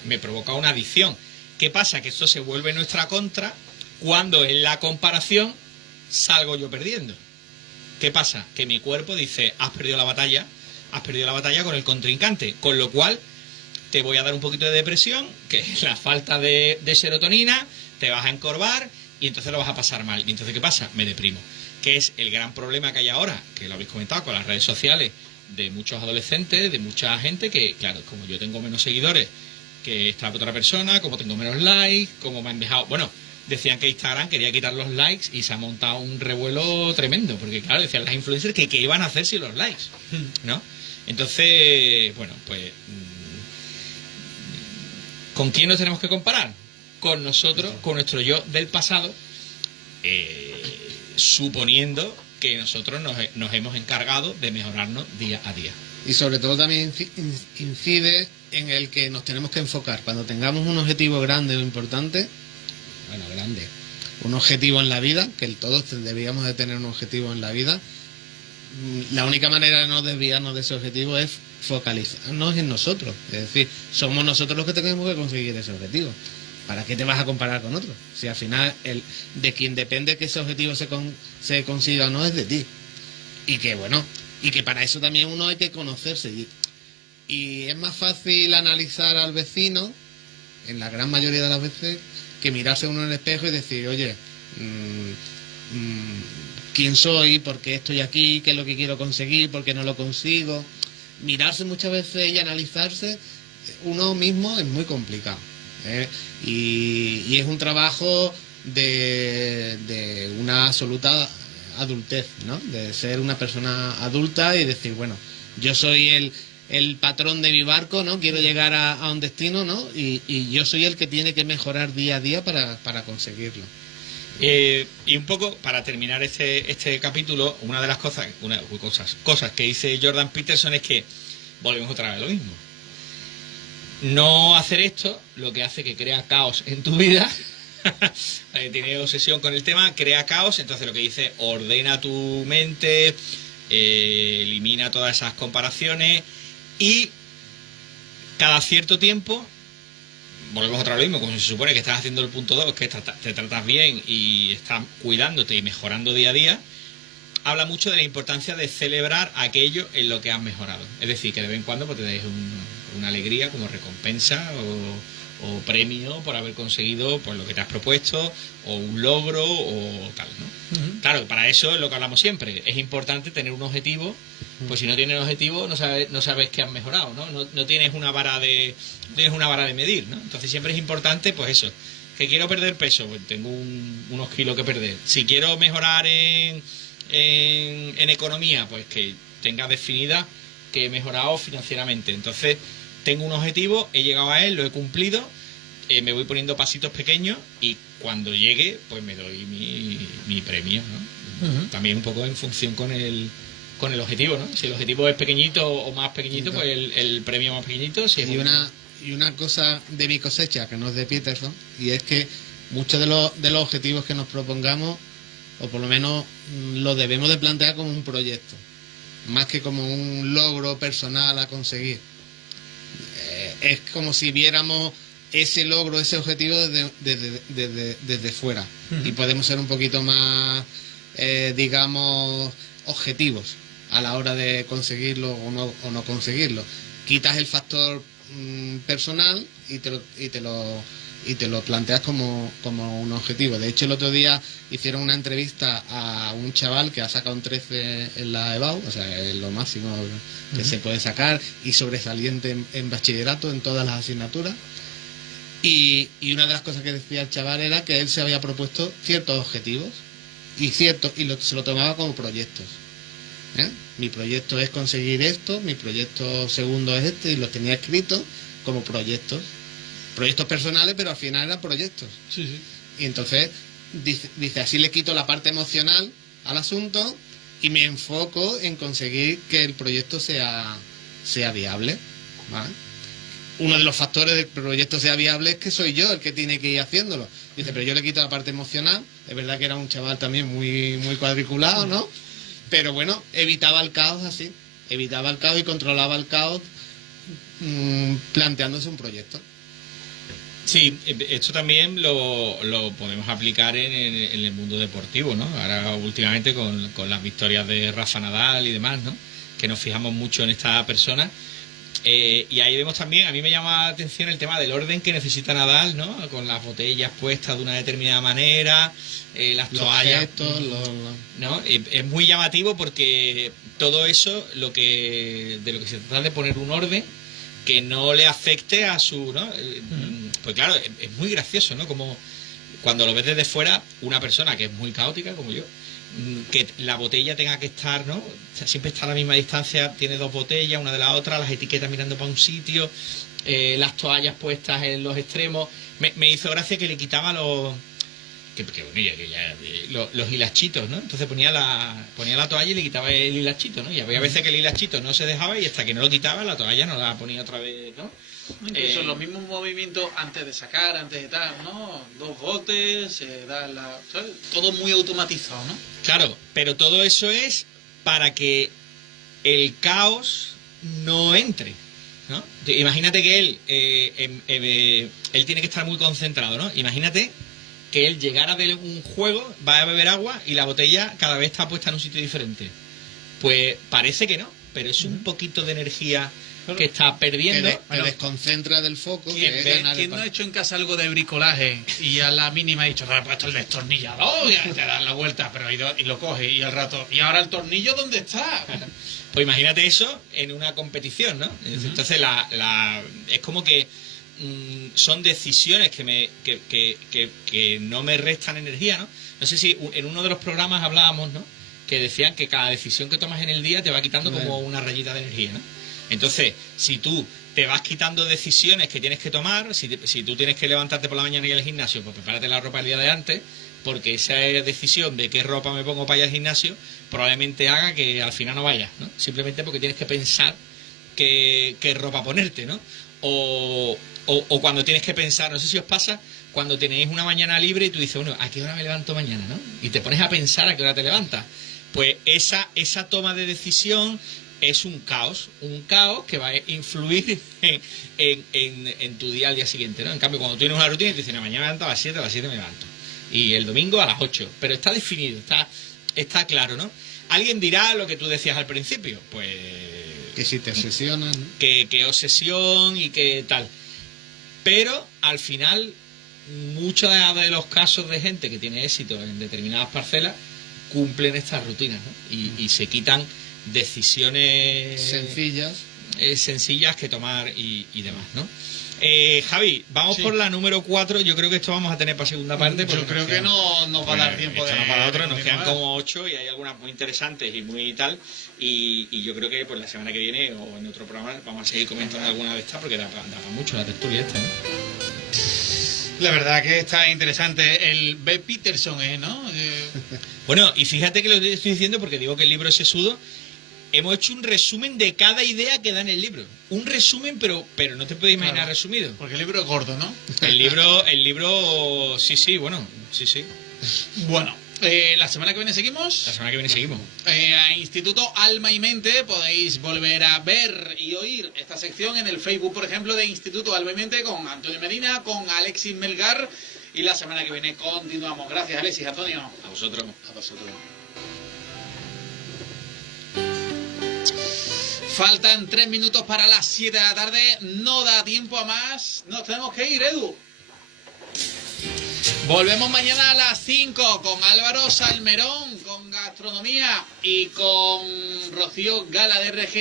me provoca una adicción. ¿Qué pasa? Que esto se vuelve nuestra contra cuando en la comparación salgo yo perdiendo. ¿Qué pasa? Que mi cuerpo dice, has perdido la batalla con el contrincante, con lo cual te voy a dar un poquito de depresión, que es la falta de serotonina, te vas a encorvar y entonces lo vas a pasar mal. Y entonces, ¿qué pasa? Me deprimo. Que es el gran problema que hay ahora, que lo habéis comentado con las redes sociales, de muchos adolescentes, de mucha gente que, claro, como yo tengo menos seguidores que esta otra persona, como tengo menos likes, como me han dejado... Bueno, decían que Instagram quería quitar los likes y se ha montado un revuelo tremendo, porque claro, decían las influencers que qué iban a hacer sin los likes, ¿no? Entonces, bueno, pues ¿con quién nos tenemos que comparar? Con nosotros, con nuestro yo del pasado, suponiendo que nosotros nos hemos encargado de mejorarnos día a día. Y sobre todo también incide en el que nos tenemos que enfocar. Cuando tengamos un objetivo grande o importante, un objetivo en la vida, que todos deberíamos de tener un objetivo en la vida, la única manera de no desviarnos de ese objetivo es focalizarnos en nosotros. Es decir, somos nosotros los que tenemos que conseguir ese objetivo. ¿Para qué te vas a comparar con otro? Si al final de quien depende que ese objetivo se consiga o no es de ti. Y que bueno, y que para eso también uno hay que conocerse. Y es más fácil analizar al vecino, en la gran mayoría de las veces, que mirarse uno en el espejo y decir, oye, ¿quién soy? ¿Por qué estoy aquí? ¿Qué es lo que quiero conseguir? ¿Por qué no lo consigo? Mirarse muchas veces y analizarse uno mismo es muy complicado, ¿eh? Y es un trabajo de una absoluta adultez, ¿no? De ser una persona adulta y decir, bueno, yo soy el patrón de mi barco, ¿no? Quiero llegar a un destino, ¿no? Y yo soy el que tiene que mejorar día a día para conseguirlo. Y un poco, para terminar este capítulo, una de las cosas que dice Jordan Peterson es que volvemos otra vez a lo mismo. No hacer esto, lo que hace que crea caos en tu vida. Tiene obsesión con el tema, crea caos. Entonces lo que dice, ordena tu mente, elimina todas esas comparaciones y cada cierto tiempo volvemos otra vez lo mismo, como se supone que estás haciendo el punto 2, que te tratas bien y estás cuidándote y mejorando día a día. Habla mucho de la importancia de celebrar aquello en lo que has mejorado. Es decir, que de vez en cuando pues, te des una alegría como recompensa o premio por haber conseguido pues lo que te has propuesto, o un logro, o tal, ¿no? Claro, para eso es lo que hablamos siempre. Es importante tener un objetivo, pues si no tienes objetivo no sabes que has mejorado, ¿no? No tienes una vara de medir, ¿no? Entonces siempre es importante, pues eso, que quiero perder peso, pues tengo unos kilos que perder. Si quiero mejorar en economía, pues que tenga definida que he mejorado financieramente. Entonces tengo un objetivo, he llegado a él, lo he cumplido, me voy poniendo pasitos pequeños y cuando llegue, pues me doy mi premio, ¿no? También un poco en función con el objetivo, ¿no? Si el objetivo es pequeñito o más pequeñito, pues el premio más pequeñito. Si es y una cosa de mi cosecha, que no es de Peterson, y es que muchos de los objetivos que nos propongamos, o por lo menos lo debemos de plantear como un proyecto, más que como un logro personal a conseguir. Es como si viéramos ese logro, ese objetivo desde fuera. Y podemos ser un poquito más, digamos, objetivos a la hora de conseguirlo o no conseguirlo. Quitas el factor personal y te lo planteas como un objetivo. De hecho, el otro día hicieron una entrevista a un chaval que ha sacado un 13 en la EBAU, o sea, es lo máximo que se puede sacar, y sobresaliente en bachillerato en todas las asignaturas. Y una de las cosas que decía el chaval era que él se había propuesto ciertos objetivos se lo tomaba como proyectos. Mi proyecto es conseguir esto, mi proyecto segundo es este, y lo tenía escrito como proyectos personales, pero al final eran proyectos. Sí. Y entonces dice así le quito la parte emocional al asunto y me enfoco en conseguir que el proyecto sea viable, ¿vale? Uno de los factores del proyecto sea viable es que soy yo el que tiene que ir haciéndolo. Dice, pero yo le quito la parte emocional. Es verdad que era un chaval también muy, muy cuadriculado, ¿no? Pero bueno, evitaba el caos así. Evitaba el caos y controlaba el caos planteándose un proyecto. Sí, esto también lo podemos aplicar en el mundo deportivo, ¿no? Ahora últimamente con las victorias de Rafa Nadal y demás, ¿no? Que nos fijamos mucho en esta persona. Y ahí vemos también, a mí me llama la atención el tema del orden que necesita Nadal, ¿no? Con las botellas puestas de una determinada manera, las toallas, gestos, ¿no? Es muy llamativo porque todo eso de lo que se trata de poner un orden que no le afecte a su, ¿no? Pues claro, es muy gracioso, ¿no? Como cuando lo ves desde fuera, una persona que es muy caótica como yo, que la botella tenga que estar, ¿no? O sea, siempre está a la misma distancia, tiene dos botellas, una de la otra, las etiquetas mirando para un sitio, las toallas puestas en los extremos. Me hizo gracia que le quitaba los hilachitos, ¿no? Entonces ponía la toalla y le quitaba el hilachito, ¿no? Y había veces que el hilachito no se dejaba y hasta que no lo quitaba la toalla no la ponía otra vez, ¿no? Incluso los mismos movimientos antes de sacar, antes de tal, ¿no? Dos botes, ¿sabes? Todo muy automatizado, ¿no? Claro, pero todo eso es para que el caos no entre, ¿no? Imagínate que él tiene que estar muy concentrado, ¿no? Imagínate que él llegara de un juego, va a beber agua y la botella cada vez está puesta en un sitio diferente. Pues parece que no, pero es un poquito de energía que está perdiendo. Que desconcentra del foco. ¿Quién no ha hecho en casa algo de bricolaje y a la mínima ha dicho, pues esto es el destornillador, y te das la vuelta, pero y lo coge y al rato, ¿y ahora el tornillo dónde está? Pues imagínate eso en una competición, ¿no? Entonces es como que son decisiones que no me restan energía, ¿no? No sé si en uno de los programas hablábamos, ¿no? Que decían que cada decisión que tomas en el día te va quitando como una rayita de energía, ¿no? Entonces, si tú te vas quitando decisiones que tienes que tomar, si tú tienes que levantarte por la mañana y ir al gimnasio, pues prepárate la ropa el día de antes, porque esa decisión de qué ropa me pongo para ir al gimnasio probablemente haga que al final no vayas, ¿no? Simplemente porque tienes que pensar qué ropa ponerte, ¿no? O cuando tienes que pensar, no sé si os pasa, cuando tenéis una mañana libre y tú dices, bueno, ¿a qué hora me levanto mañana, no? Y te pones a pensar a qué hora te levantas. Pues esa toma de decisión es un caos que va a influir en tu día al día siguiente, ¿no? En cambio, cuando tienes una rutina y te dices, no, mañana me levanto a las 7 me levanto. Y el domingo a las 8. Pero está definido, está claro, ¿no? Alguien dirá lo que tú decías al principio, pues... Que si te obsesionas, ¿no? Que obsesión y que tal. Pero al final, muchos de los casos de gente que tiene éxito en determinadas parcelas cumplen estas rutinas, ¿no? Y se quitan decisiones sencillas que tomar y demás, ¿no? Javi, vamos por la número 4. Yo creo que esto vamos a tener para segunda parte. Yo creo que no nos va a dar tiempo de... Esto no para otro, nos quedan como 8 y hay algunas muy interesantes y muy tal. Y yo creo que pues la semana que viene o en otro programa vamos a seguir comentando alguna de estas porque da para mucho la tertulia esta, ¿no? La verdad que está interesante. El B. Peterson, ¿no? Bueno, y fíjate que lo estoy diciendo porque digo que el libro es sesudo. Hemos hecho un resumen de cada idea que da en el libro. Un resumen, pero no te puedes imaginar resumido. Porque el libro es gordo, ¿no? El libro, sí. Bueno, la semana que viene seguimos. La semana que viene seguimos. A Instituto Alma y Mente podéis volver a ver y oír esta sección en el Facebook, por ejemplo, de Instituto Alma y Mente con Antonio Medina, con Alexis Melgar. Y la semana que viene continuamos. Gracias, Alexis, Antonio. A vosotros. A vosotros. Faltan 3 minutos para las 7 de la tarde. No da tiempo a más. Nos tenemos que ir, Edu. Volvemos mañana a las 5 con Álvaro Salmerón, con gastronomía y con Rocío Gala de RG.